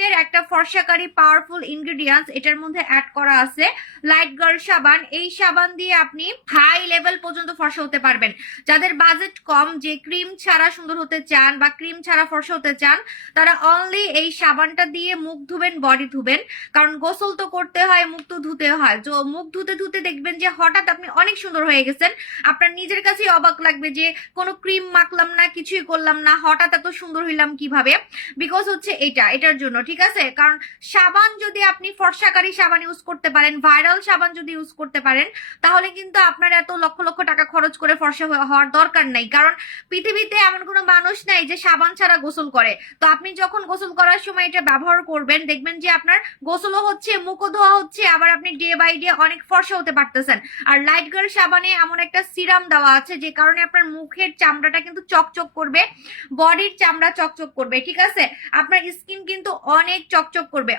me একটা ফর্সাকারী powerful ingredients এটার মধ্যে অ্যাড করা আছে লাইট গার্ল সাবান। এই সাবান দিয়ে আপনি হাই লেভেল পর্যন্ত ফর্সা হতে পারবেন। যাদের বাজেট কম, যে ক্রিম ছাড়া সুন্দর হতে চান বা ক্রিম ছাড়া ফর্সা হতে চান, তারা অনলি এই সাবানটা দিয়ে মুখ ধুবেন বডি ধুবেন। কারণ গোসল তো করতে হয়, মুখ তো ধুতে হয়। তো মুখ ধুতে ধুতে দেখবেন যে হঠাৎ আপনি অনেক সুন্দর হয়ে গেছেন। আপনার নিজের কাছেই অবাক লাগবে যে কোনো ক্রিম মাখলাম না, কিছুই করলাম না, হঠাৎ এত সুন্দর হইলাম কীভাবে? বিকজ হচ্ছে এটা, এটার জন্য, ঠিক আছে? কারণ সাবান যদি আপনি ফর্সাকারী সাবান ইউজ করতে পারেন ভাইরাল সাবান যদি ইউজ করতে পারেন, তাহলে কিন্তু আপনার এত লক্ষ লক্ষ টাকা খরচ করে ফর্সা হওয়ার দরকার নাই। কারণ পৃথিবীতে এমন কোনো মানুষ নাই যে সাবান ছাড়া গোসল করে। তো আপনি যখন গোসল করার সময় এটা ব্যবহার করবেন, দেখবেন যে আপনার গোসলও হচ্ছে, মুখও ধোয়া হচ্ছে, আবার আপনি ডে বাই ডে অনেক ফর্সা হতে পারতেছেন। আর লাইট গার্ল সাবানে এমন একটা সিরাম দেওয়া আছে, যে কারণে আপনার মুখের চামড়াটা কিন্তু চকচক করবে বডির চামড়া চকচক করবে, ঠিক আছে? আপনার স্কিন কিন্তু অনেক চকচক করবে।